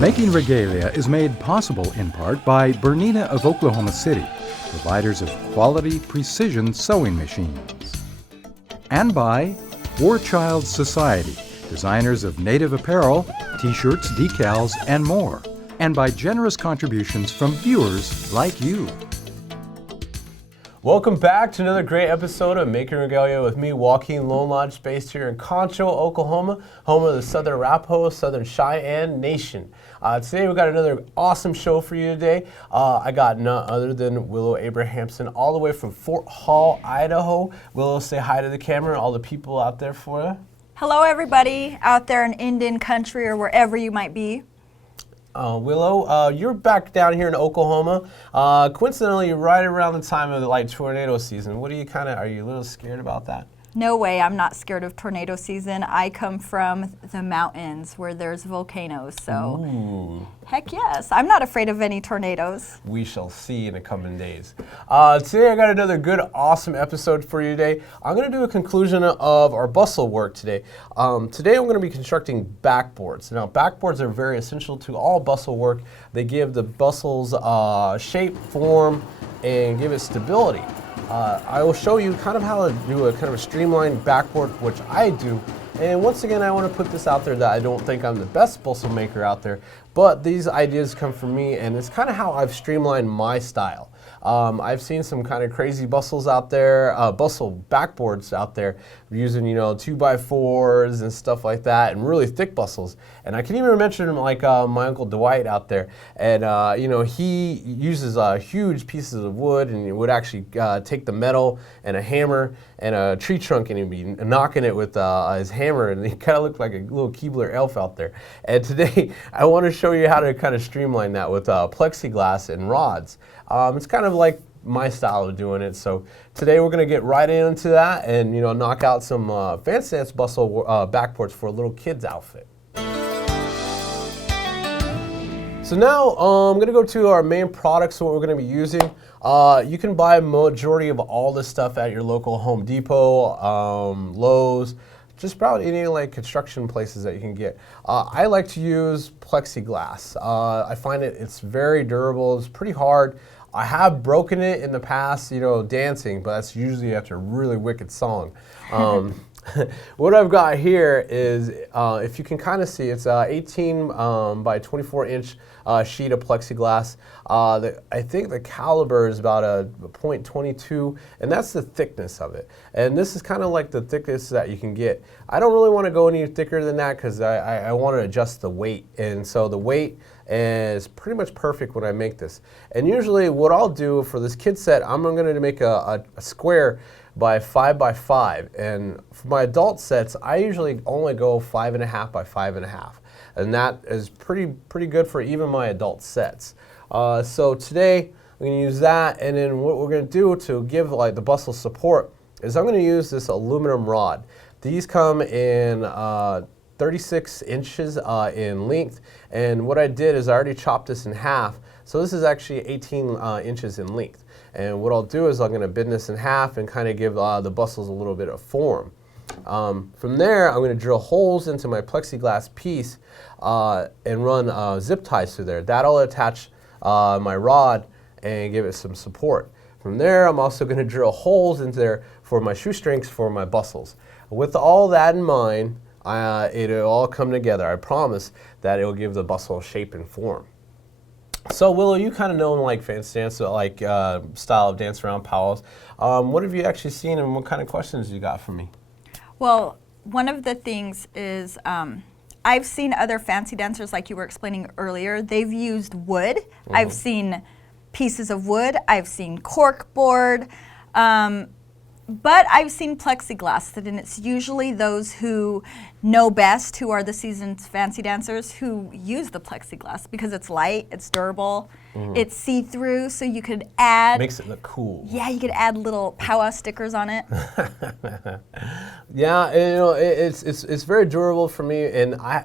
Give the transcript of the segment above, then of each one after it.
Making Regalia is made possible in part by Bernina of Oklahoma City, providers of quality, precision sewing machines. And by War Child Society, designers of native apparel, t-shirts, decals, and more. And by generous contributions from viewers like you. Welcome back to another great episode of Making Regalia with me, Juaquin Lonelodge, based here in Concho, Oklahoma, home of the Southern Arapaho, Southern Cheyenne Nation. Today we've got another awesome show for you today. I got none other than Willow Abrahamson, all the way from Fort Hall, Idaho. Willow, say hi to the camera, all the people out there for you. Hello everybody out there in Indian country or wherever you might be. Willow, you're back down here in Oklahoma. Coincidentally, right around the time of the tornado season. What are you a little scared about that? No way, I'm not scared of tornado season. I come from the mountains where there's volcanoes, so Ooh. Heck yes. I'm not afraid of any tornadoes. We shall see in the coming days. Today I got another good, awesome episode for you today. I'm going to do a conclusion of our bustle work today. Today I'm going to be constructing backboards. Now, backboards are very essential to all bustle work. They give the bustles shape, form, and give it stability. I will show you kind of how to do a kind of a streamlined backboard, which I do. And once again, I want to put this out there that I don't think I'm the best bustle maker out there, but these ideas come from me, and it's kind of how I've streamlined my style. I've seen some kind of crazy bustles out there, bustle backboards out there, using 2x4s and stuff like that, and really thick bustles. And I can even mention my Uncle Dwight out there, and he uses huge pieces of wood, and he would actually take the metal and a hammer and a tree trunk, and he'd be knocking it with his hammer, and he kind of looked like a little Keebler elf out there. And today I want to show you how to kind of streamline that with plexiglass and rods. It's kind of like my style of doing it. So today we're going to get right into that and knock out some fancy dance bustle backboards for a little kid's outfit. So now I'm going to go to our main products, what we're going to be using. You can buy a majority of all this stuff at your local Home Depot, Lowe's, just about any construction places that you can get. I like to use plexiglass. I find it's very durable. It's pretty hard. I have broken it in the past, dancing, but that's usually after a really wicked song. What I've got here is, if you can kind of see, it's a 18 by 24 inch sheet of plexiglass. I think the caliber is about a .22, and that's the thickness of it. And this is kind of like the thickness that you can get. I don't really want to go any thicker than that because I want to adjust the weight. And so the weight is pretty much perfect when I make this. And usually what I'll do for this kid set, I'm going to make a square by 5 by 5, and for my adult sets, I usually only go 5.5 by 5.5, and that is pretty good for even my adult sets. So today I'm going to use that, and then what we're going to do to give the bustle support is I'm going to use this aluminum rod. These come in 36 inches in length, and what I did is I already chopped this in half, so this is actually 18 inches in length. And what I'll do is I'm going to bend this in half and kind of give the bustles a little bit of form. From there, I'm going to drill holes into my plexiglass piece and run zip ties through there. That'll attach my rod and give it some support. From there, I'm also going to drill holes into there for my shoestrings for my bustles. With all that in mind, it'll all come together. I promise that it'll give the bustle shape and form. So Willow, you kind of know fancy dance, style of dance around powwows. What have you actually seen, and what kind of questions you got for me? Well, one of the things is I've seen other fancy dancers, like you were explaining earlier, they've used wood. Mm-hmm. I've seen pieces of wood. I've seen cork board. But I've seen plexiglass, and it's usually those who know best, who are the seasoned fancy dancers, who use the plexiglass because it's light, it's durable, it's see-through, so you could add... Makes it look cool. Yeah, you could add little powwow stickers on it. Yeah, and, it's very durable for me,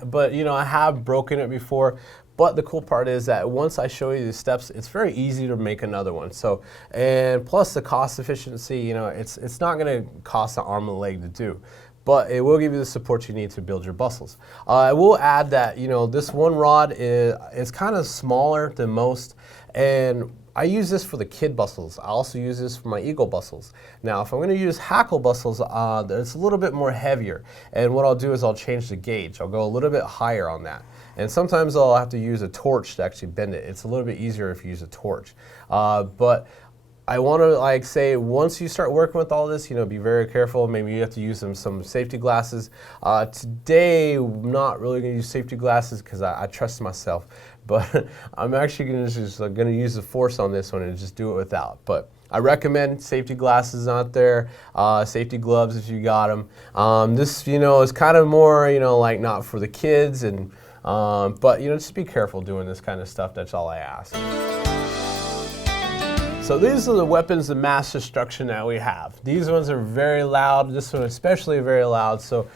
but I have broken it before. But the cool part is that once I show you the steps, it's very easy to make another one. So, and plus the cost efficiency, you know, it's not going to cost an arm and a leg to do, but it will give you the support you need to build your bustles. I will add that, you know, this one rod is kind of smaller than most, and I use this for the kid bustles. I also use this for my eagle bustles. Now, if I'm going to use hackle bustles, it's a little bit more heavier. And what I'll do is I'll change the gauge. I'll go a little bit higher on that. And sometimes I'll have to use a torch to actually bend it. It's a little bit easier if you use a torch. But I want to like say, once you start working with all this, you know, be very careful. Maybe you have to use some safety glasses. Today, I'm not really going to use safety glasses because I trust myself. But I'm actually going to use the force on this one and just do it without. But I recommend safety glasses out there, safety gloves if you got them. This, you know, is kind of more, you know, like not for the kids, and but you know, just be careful doing this kind of stuff. That's all I ask. So these are the weapons of mass destruction that we have. These ones are very loud. This one especially very loud. So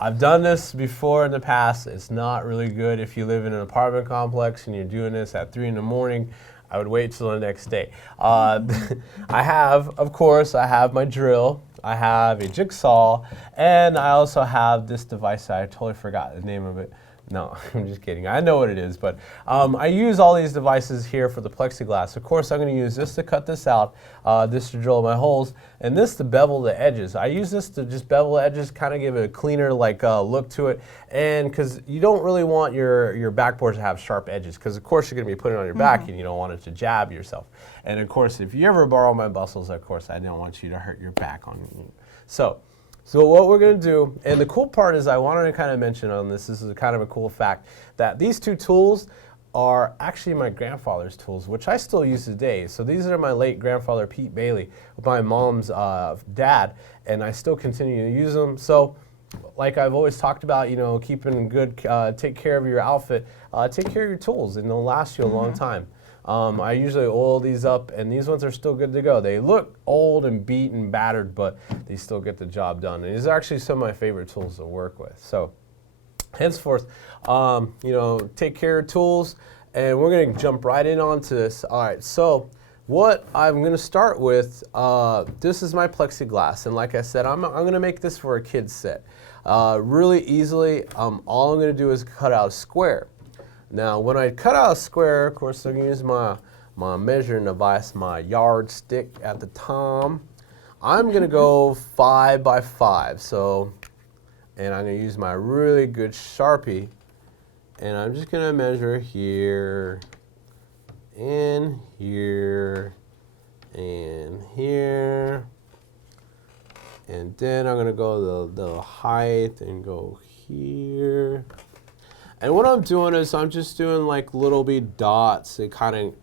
I've done this before in the past. It's not really good if you live in an apartment complex and you're doing this at 3 in the morning. I would wait till the next day. I have, of course, I have my drill. I have a jigsaw, and I also have this device that I totally forgot the name of it. No, I'm just kidding. I know what it is, but I use all these devices here for the plexiglass. Of course, I'm going to use this to cut this out, this to drill my holes, and this to bevel the edges. I use this to just bevel the edges, kind of give it a cleaner look to it, and because you don't really want your backboard to have sharp edges, because of course you're going to be putting it on your back and you don't want it to jab yourself. And of course, if you ever borrow my bustles, of course, I don't want you to hurt your back on you. So what we're going to do, and the cool part is I wanted to kind of mention on this is kind of a cool fact, that these two tools are actually my grandfather's tools, which I still use today. So these are my late grandfather, Pete Bailey, my mom's dad, and I still continue to use them. So like I've always talked about, you know, keeping good, take care of your outfit, take care of your tools, and they'll last you a long time. I usually oil these up, and these ones are still good to go. They look old and beat and battered, but they still get the job done. And these are actually some of my favorite tools to work with. So henceforth, you know, take care of tools, and we're going to jump right in onto this. All right, so what I'm going to start with, this is my plexiglass, and like I said, I'm going to make this for a kid's set. Really easily, all I'm going to do is cut out a square. Now, when I cut out a square, of course, I'm going to use my measuring device, my yardstick at the time. I'm going to go 5 by 5. So, and I'm going to use my really good Sharpie, and I'm just going to measure here, and here, and here, and then I'm going to go the height and go here. And what I'm doing is I'm just doing like little bit dots to kind of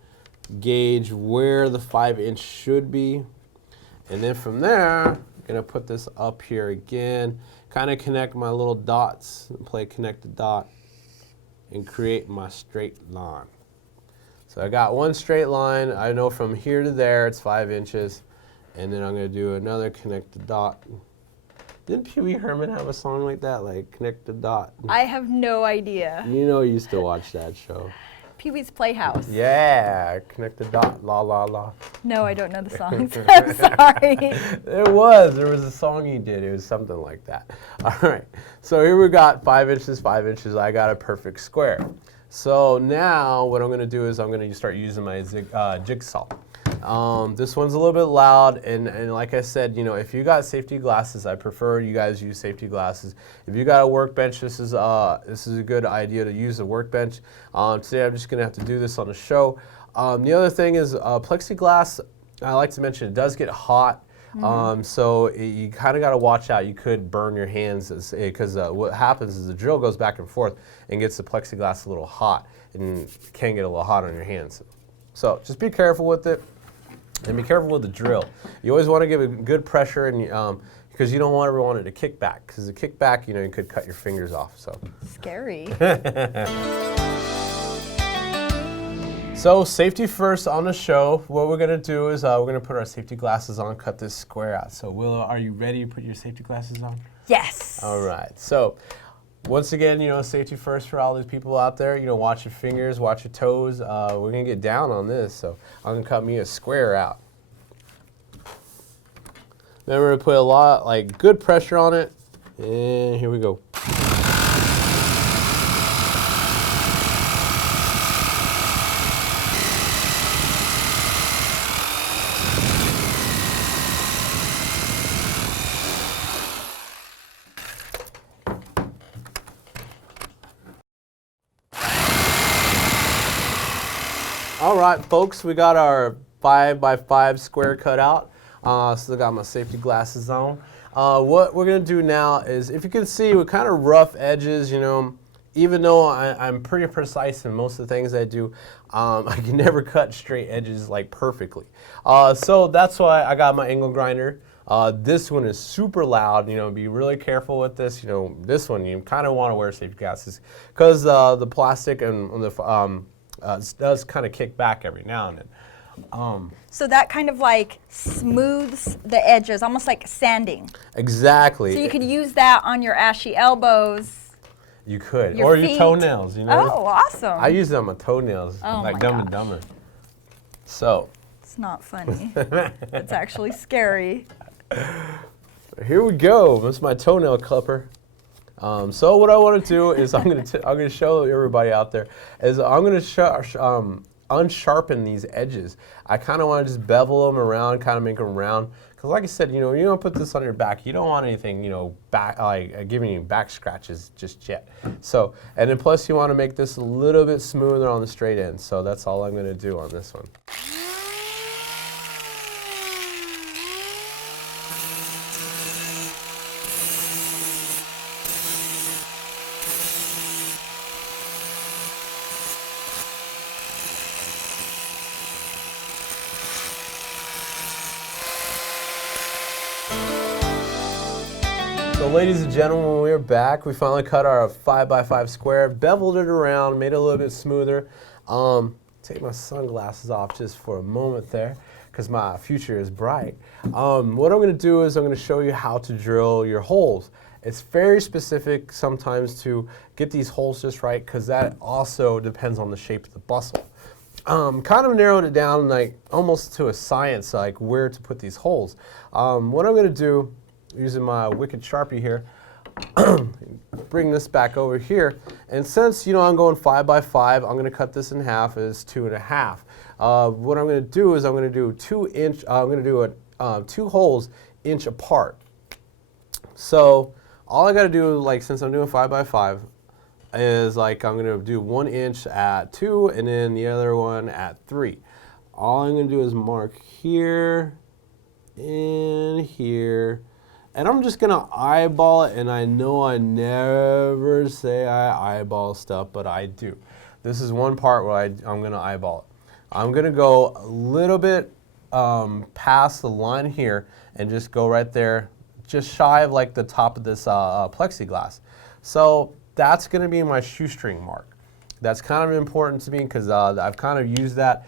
gauge where the 5-inch should be. And then from there, I'm going to put this up here again, kind of connect my little dots, and play connect the dot, and create my straight line. So I got one straight line. I know from here to there it's 5 inches. And then I'm going to do another connect the dot. Didn't Pee Wee Herman have a song like that, like Connect the Dot? I have no idea. You know, you used to watch that show. Pee Wee's Playhouse. Yeah, Connect the Dot, la la la. No, I don't know the songs. I'm sorry. There was a song he did. It was something like that. All right, so here we got 5 inches, 5 inches. I got a perfect square. So now what I'm going to do is I'm going to start using my jigsaw. This one's a little bit loud, and like I said, you know, if you got safety glasses, I prefer you guys use safety glasses. If you got a workbench, this is a good idea to use a workbench. Today I'm just gonna have to do this on the show. The other thing is plexiglass. I like to mention it does get hot. So you kind of got to watch out. You could burn your hands because what happens is the drill goes back and forth and gets the plexiglass a little hot, and can get a little hot on your hands. So just be careful with it. And be careful with the drill. You always want to give it good pressure, and because you don't ever want it to kick back. Because the kick back, you know, you could cut your fingers off. So scary. So safety first on the show. What we're gonna do is we're gonna put our safety glasses on, cut this square out. So Willow, are you ready to put your safety glasses on? Yes. All right. So once again, you know, safety first for all these people out there. You know, watch your fingers, watch your toes. We're gonna get down on this, so I'm gonna cut me a square out. Then we're gonna put a lot, like, good pressure on it, and here we go. All right, folks, we got our 5x5 square cut out. Still got my safety glasses on. What we're gonna do now is, if you can see, we're kind of rough edges, you know. Even though I'm pretty precise in most of the things I do, I can never cut straight edges like perfectly. So that's why I got my angle grinder. This one is super loud, you know, be really careful with this. You know, this one you kind of want to wear safety glasses because the plastic and the does kind of kick back every now and then. So that kind of like smooths the edges, almost like sanding. Exactly. So you could use that on your ashy elbows. You could, your or feet. your toenails. You know. Oh, awesome! I use them on my toenails, Oh like my Dumb and gosh. Dumber. So. It's not funny. It's actually scary. Here we go. This is my toenail clipper. So what I want to do is I'm going to show everybody out there is I'm going to unsharpen these edges. I kind of want to just bevel them around, kind of make them round. Because like I said, you know, you don't put this on your back. You don't want anything, you know, back like giving you back scratches just yet. So, and then plus you want to make this a little bit smoother on the straight end. So that's all I'm going to do on this one. So ladies and gentlemen, we're back. We finally cut our 5x5 square, beveled it around, made it a little bit smoother. Take my sunglasses off just for a moment there, because my future is bright. What I'm going to do is I'm going to show you how to drill your holes. It's very specific sometimes to get these holes just right, because that also depends on the shape of the bustle. Kind of narrowed it down like almost to a science, like where to put these holes. What I'm going to do, using my Wicked Sharpie here, bring this back over here, and since you know I'm going 5x5, I'm going to cut this in half as 2.5. What I'm going to do is I'm going to do 2 inch. I'm going to do 2 holes inch apart. So all I got to do, like since I'm doing 5x5, is like I'm going to do 1 inch at 2 and then the other one at 3. All I'm going to do is mark here and here. And I'm just gonna eyeball it, and I know I never say I eyeball stuff, but I do. This is one part where I'm gonna eyeball it. I'm gonna go a little bit past the line here and just go right there, just shy of like the top of this plexiglass. So that's gonna be my shoestring mark. That's kind of important to me because I've kind of used that.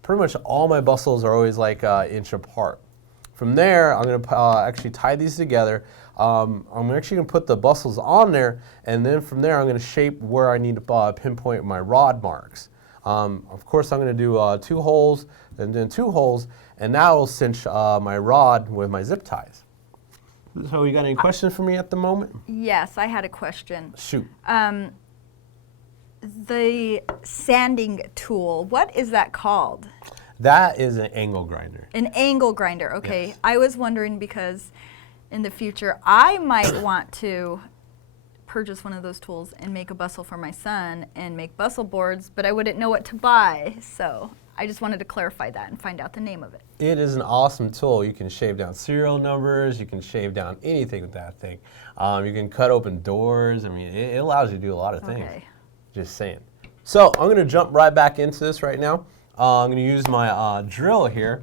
Pretty much all my bustles are always like inch apart. From there, I'm going to actually tie these together. I'm actually going to put the bustles on there, and then from there, I'm going to shape where I need to pinpoint my rod marks. Of course, I'm going to do 2 holes, and then 2 holes, and that will cinch my rod with my zip ties. So you got any questions for me at the moment? Yes, I had a question. Shoot. The sanding tool, what is that called? That is an angle grinder. An angle grinder, okay. Yes. I was wondering because in the future I might want to purchase one of those tools and make a bustle for my son and make bustle boards, but I wouldn't know what to buy. So I just wanted to clarify that and find out the name of it. It is an awesome tool. You can shave down serial numbers. You can shave down anything with that thing. You can cut open doors. I mean, it allows you to do a lot of things. Okay. Just saying. So I'm going to jump right back into this right now. I'm going to use my drill here.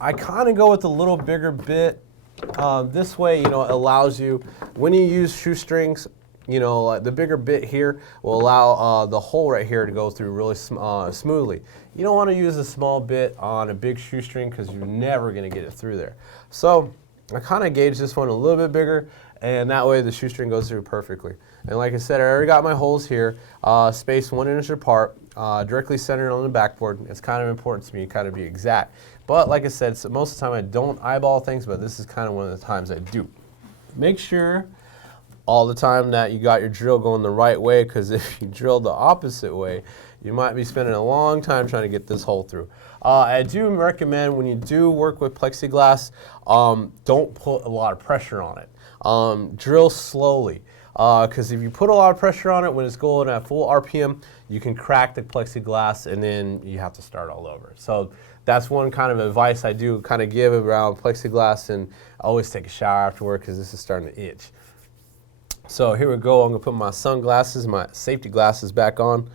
I kind of go with a little bigger bit. This way, you know, it allows you, when you use shoestrings, you know, the bigger bit here will allow the hole right here to go through really smoothly. You don't want to use a small bit on a big shoestring because you're never going to get it through there. So I kind of gauge this one a little bit bigger, and that way the shoestring goes through perfectly. And like I said, I already got my holes here, spaced 1 inch apart, directly centered on the backboard. It's kind of important to me to kind of be exact. But like I said, so most of the time I don't eyeball things, but this is kind of one of the times I do. Make sure all the time that you got your drill going the right way, because if you drill the opposite way, you might be spending a long time trying to get this hole through. I do recommend when you do work with plexiglass, don't put a lot of pressure on it. Drill slowly, because if you put a lot of pressure on it when it's going at full RPM, you can crack the plexiglass and then you have to start all over. So that's one kind of advice I do kind of give around plexiglass, and always take a shower afterward because this is starting to itch. So here we go. I'm going to put my sunglasses, my safety glasses back on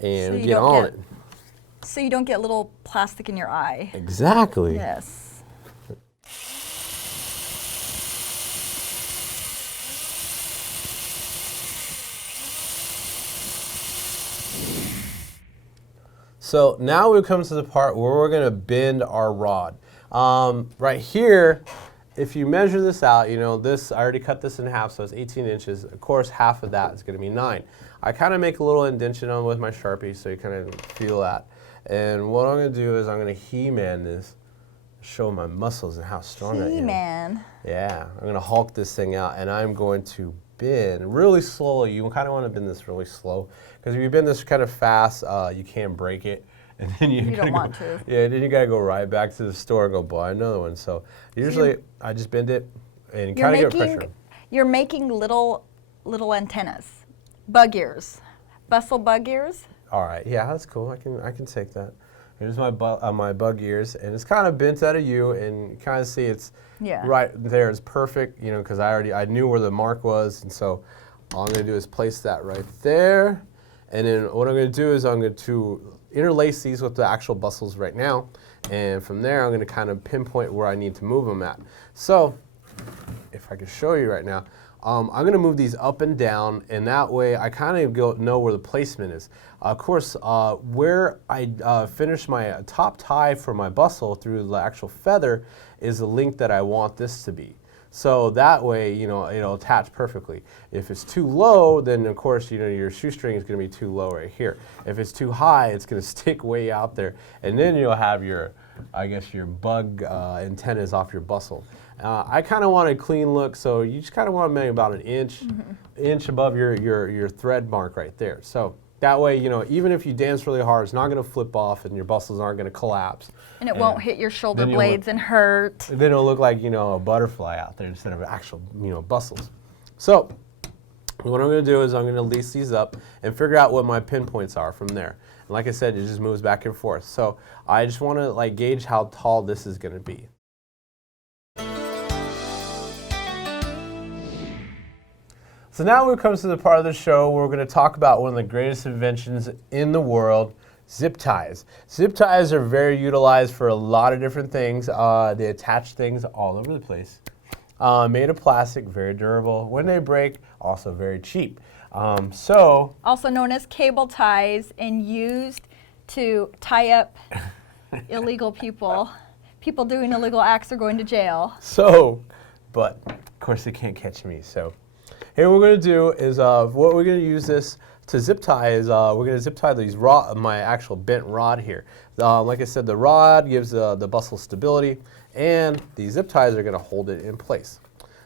and get on it. So you don't get little plastic in your eye. Exactly. Yes. So now we come to the part where we're going to bend our rod. Right here, if you measure this out, you know, this, I already cut this in half, so it's 18 inches. Of course, half of that is going to be 9. I kind of make a little indentation on with my Sharpie so you kind of feel that. And what I'm going to do is I'm going to He-Man this, show my muscles and how strong I am. He-Man. Yeah, I'm going to Hulk this thing out, and I'm going to bend really slowly. You kind of want to bend this really slow, because if you bend this kind of fast, you can't break it. And then you don't want to. Yeah, then you gotta go right back to the store and go buy another one. So usually I just bend it and kind of get pressure. You're making little antennas, bug ears, bustle bug ears. All right, yeah, that's cool. I can take that. Here's my bug ears, and it's kind of bent out of you, and you kind of see it's right there. It's perfect, you know, because I knew where the mark was, and so all I'm gonna do is place that right there, and then what I'm gonna do is I'm going to interlace these with the actual bustles right now, and from there I'm going to kind of pinpoint where I need to move them at. So if I could show you right now, I'm going to move these up and down, and that way I kind of know where the placement is. Of course, where I finish my top tie for my bustle through the actual feather is the length that I want this to be. So that way, you know, it'll attach perfectly. If it's too low, then of course, you know, your shoestring is going to be too low right here. If it's too high, it's going to stick way out there, and then you'll have your, I guess, your bug antennas off your bustle. I kind of want a clean look, so you just kind of want to make about an inch above your thread mark right there. So that way, you know, even if you dance really hard, it's not going to flip off and your bustles aren't going to collapse. And it won't hit your shoulder blades and hurt. Then it'll look like, you know, a butterfly out there instead of actual, you know, bustles. So what I'm going to do is I'm going to lace these up and figure out what my pinpoints are from there. And like I said, it just moves back and forth. So I just want to like gauge how tall this is going to be. So now we come to the part of the show where we're going to talk about one of the greatest inventions in the world, zip ties. Zip ties are very utilized for a lot of different things. They attach things all over the place. Made of plastic, very durable. When they break, also very cheap. Also known as cable ties, and used to tie up illegal people. People doing illegal acts are going to jail. But of course they can't catch me, so. Here what we're going to do is, what we're going to use this to zip tie is, we're going to zip tie these my actual bent rod here. Like I said, the rod gives the bustle stability, and these zip ties are going to hold it in place.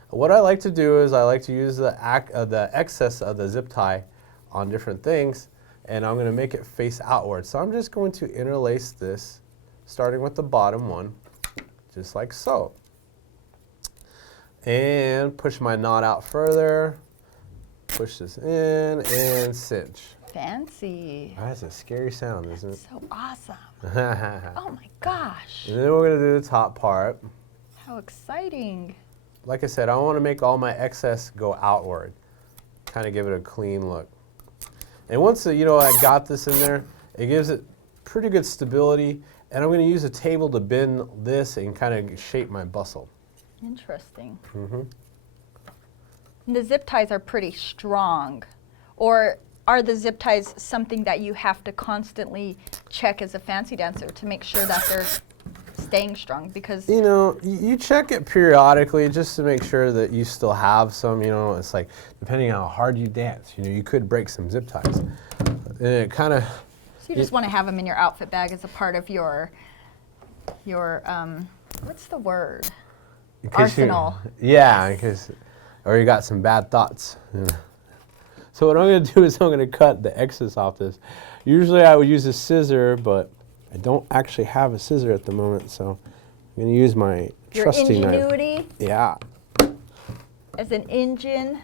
What I like to do is I like to use the excess of the zip tie on different things, and I'm going to make it face outward. So I'm just going to interlace this, starting with the bottom one, just like so. And push my knot out further, push this in, and cinch. Fancy. That's a scary sound, isn't it? So awesome. Oh my gosh. And then we're going to do the top part. How exciting. Like I said, I want to make all my excess go outward, kind of give it a clean look. And once you know I got this in there, it gives it pretty good stability, and I'm going to use a table to bend this and kind of shape my bustle. Interesting. And the zip ties are pretty strong. Or are the zip ties something that you have to constantly check as a fancy dancer to make sure that they're staying strong because You know, you check it periodically just to make sure that you still have some, you know, it's like, depending on how hard you dance, you know, you could break some zip ties. And it kind of... so you just want to have them in your outfit bag as a part of your what's the word? Arsenal. Yeah, because, or you got some bad thoughts. Yeah. So what I'm going to do is I'm going to cut the excess off this. Usually I would use a scissor, but I don't actually have a scissor at the moment, so I'm going to use my trusty knife. Your ingenuity. Yeah. As an engine.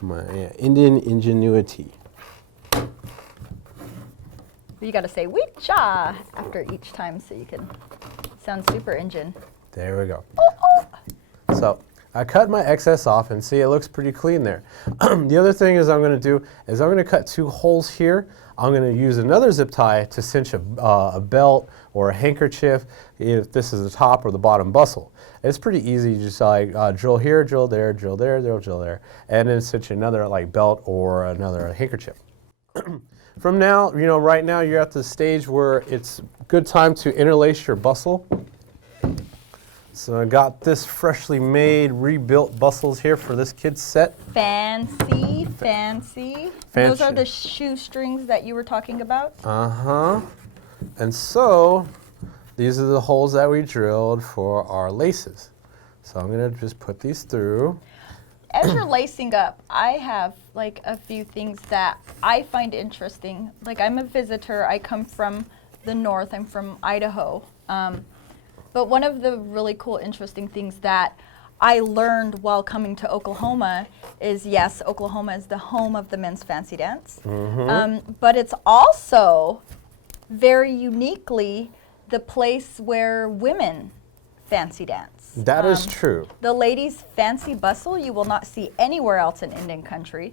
My Indian ingenuity. You got to say "weecha" after each time so you can sound super engine. There we go. Oh. So I cut my excess off and see it looks pretty clean there. The other thing is I'm going to do is I'm going to cut 2 holes here. I'm going to use another zip tie to cinch a belt or a handkerchief if this is the top or the bottom bustle. It's pretty easy. You just like drill here, drill there, drill there, drill there, and then cinch another like belt or another handkerchief. From now, you know, right now you're at the stage where it's good time to interlace your bustle. So I got this freshly made, rebuilt bustles here for this kid's set. Fancy, fancy. Those are the shoestrings that you were talking about? Uh-huh. And so, these are the holes that we drilled for our laces. So I'm going to just put these through. As you're lacing up, I have like a few things that I find interesting. Like I'm a visitor, I come from the north, I'm from Idaho. But one of the really cool, interesting things that I learned while coming to Oklahoma is, yes, Oklahoma is the home of the men's fancy dance, but it's also very uniquely the place where women fancy dance. That is true. The ladies' fancy bustle you will not see anywhere else in Indian country.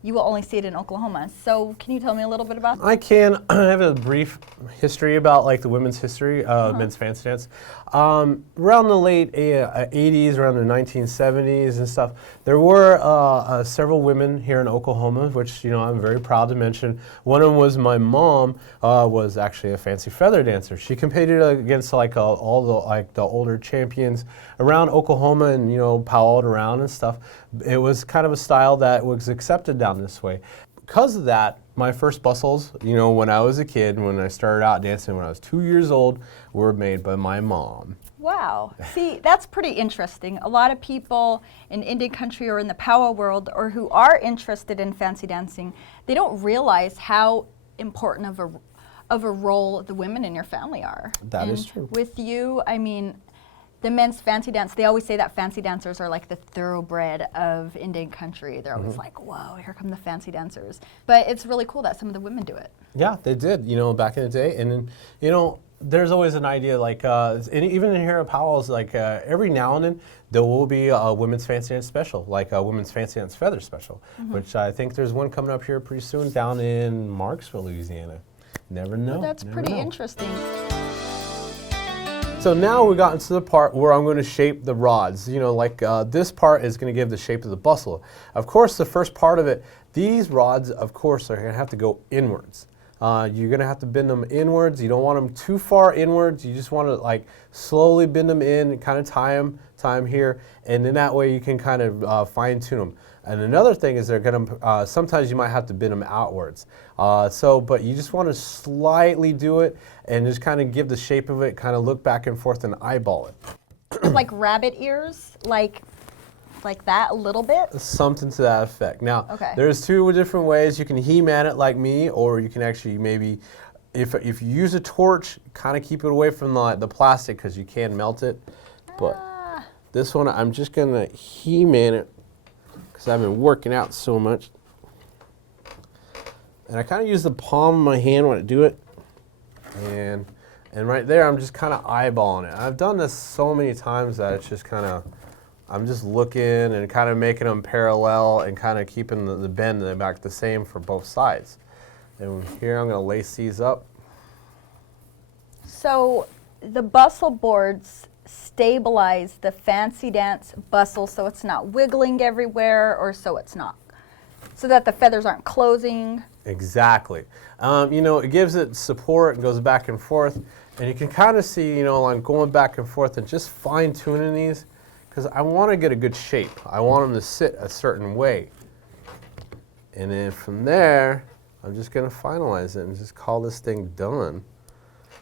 You will only see it in Oklahoma. So can you tell me a little bit about that? I can. I have a brief history about like the women's history, men's fancy dance. Around the late 80s, around the 1970s and stuff, there were several women here in Oklahoma, which, you know, I'm very proud to mention. One of them was my mom, was actually a fancy feather dancer. She competed against like all the older champions around Oklahoma and, you know, powwowed around and stuff. It was kind of a style that was accepted down this way. Because of that, my first bustles, you know, when I was a kid, when I started out dancing when I was 2 years old, were made by my mom. Wow. See, that's pretty interesting. A lot of people in Indian country or in the powwow world or who are interested in fancy dancing, they don't realize how important of a role the women in your family are. That is true. With you, I mean, the men's fancy dance, they always say that fancy dancers are like the thoroughbred of Indian country. They're always like, whoa, here come the fancy dancers. But it's really cool that some of the women do it. Yeah, they did, you know, back in the day. And then, you know, there's always an idea like, and even in here at Powell's, like every now and then, there will be a women's fancy dance special, like a women's fancy dance feather special, which I think there's one coming up here pretty soon down in Marksville, Louisiana. Never know. Well, that's pretty interesting. So now we got into the part where I'm going to shape the rods. You know, like this part is going to give the shape of the bustle. Of course, the first part of it, these rods, of course, are going to have to go inwards. You're going to have to bend them inwards. You don't want them too far inwards. You just want to like slowly bend them in and kind of tie them here. And then that way you can kind of fine tune them. And another thing is they're going to, sometimes you might have to bend them outwards. But you just want to slightly do it and just kind of give the shape of it, kind of look back and forth and eyeball it. Like rabbit ears, like that a little bit? Something to that effect. Now, okay. There's 2 different ways. You can He-Man it like me, or you can actually maybe, if you use a torch, kind of keep it away from the plastic because you can melt it. But this one, I'm just going to He-Man it because I've been working out so much. And I kind of use the palm of my hand when I do it. And right there, I'm just kind of eyeballing it. I've done this so many times that it's just kind of, I'm just looking and kind of making them parallel and kind of keeping the bend in the back the same for both sides. And here I'm going to lace these up. So the bustle boards stabilize the fancy dance bustle so it's not wiggling everywhere or so that the feathers aren't closing. Exactly. You know, it gives it support and goes back and forth. And you can kind of see, you know, I'm going back and forth and just fine tuning these because I want to get a good shape. I want them to sit a certain way. And then from there, I'm just going to finalize it and just call this thing done.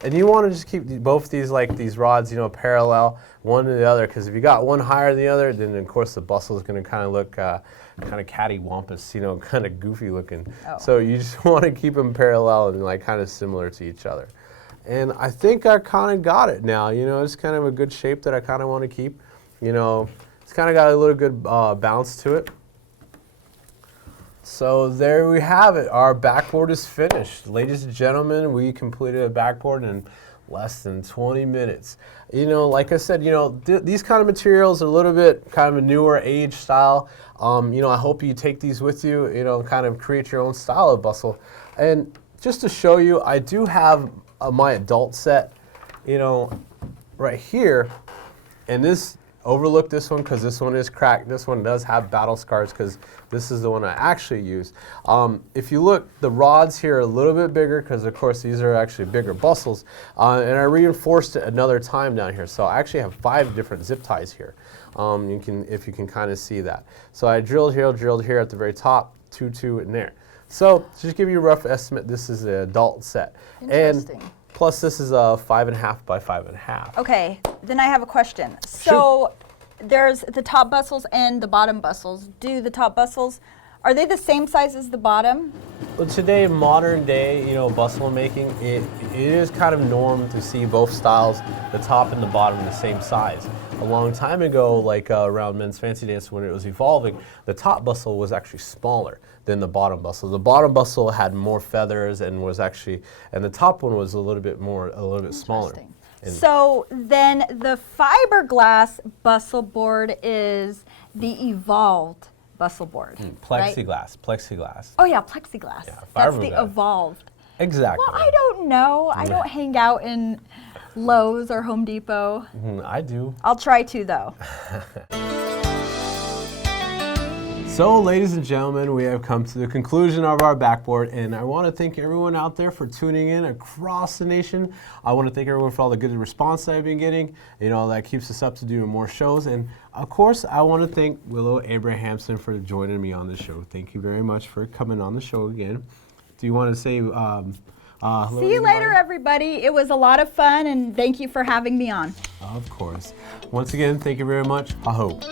And you want to just keep both these, like these rods, you know, parallel one to the other, because if you got one higher than the other, then of course the bustle is going to kind of look kind of cattywampus, you know, kind of goofy looking. Oh. So you just want to keep them parallel and like kind of similar to each other. And I think I kind of got it now. You know, it's kind of a good shape that I kind of want to keep. You know, it's kind of got a little good bounce to it. So there we have it. Our backboard is finished. Ladies and gentlemen, we completed a backboard in less than 20 minutes. You know, like I said, you know, these kind of materials are a little bit kind of a newer age style. You know, I hope you take these with you, you know, kind of create your own style of bustle. And just to show you, I do have my adult set, you know, right here. And this, overlook this one because this one is cracked. This one does have battle scars because this is the one I actually used. If you look, the rods here are a little bit bigger because of course these are actually bigger bustles. And I reinforced it another time down here. So I actually have 5 different zip ties here. If you can kind of see that. So I drilled here at the very top, 2 in there. So just give you a rough estimate, this is an adult set. Interesting. And plus this is a 5.5 by 5.5. Okay, then I have a question. So there's the top bustles and the bottom bustles. Do the top bustles, are they the same size as the bottom? Well, today, modern day, you know, bustle making, it is kind of norm to see both styles, the top and the bottom, the same size. A long time ago, like around men's fancy dance when it was evolving, the top bustle was actually smaller than the bottom bustle. The bottom bustle had more feathers and was actually, and the top one was a little bit smaller. So then the fiberglass bustle board is the evolved bustle board. Plexiglass, right? plexiglass. Oh yeah, plexiglass. Yeah, that's the evolved. Exactly. Well, I don't know. I don't hang out in Lowe's or Home Depot. I do. I'll try to though. So, ladies and gentlemen, we have come to the conclusion of our backboard, and I want to thank everyone out there for tuning in across the nation. I want to thank everyone for all the good response that I've been getting. You know, that keeps us up to do more shows. And of course, I want to thank Willow Abrahamson for joining me on the show. Thank you very much for coming on the show again. Do you want to say hello? See you later, everybody. It was a lot of fun, and thank you for having me on. Of course. Once again, thank you very much. I hope.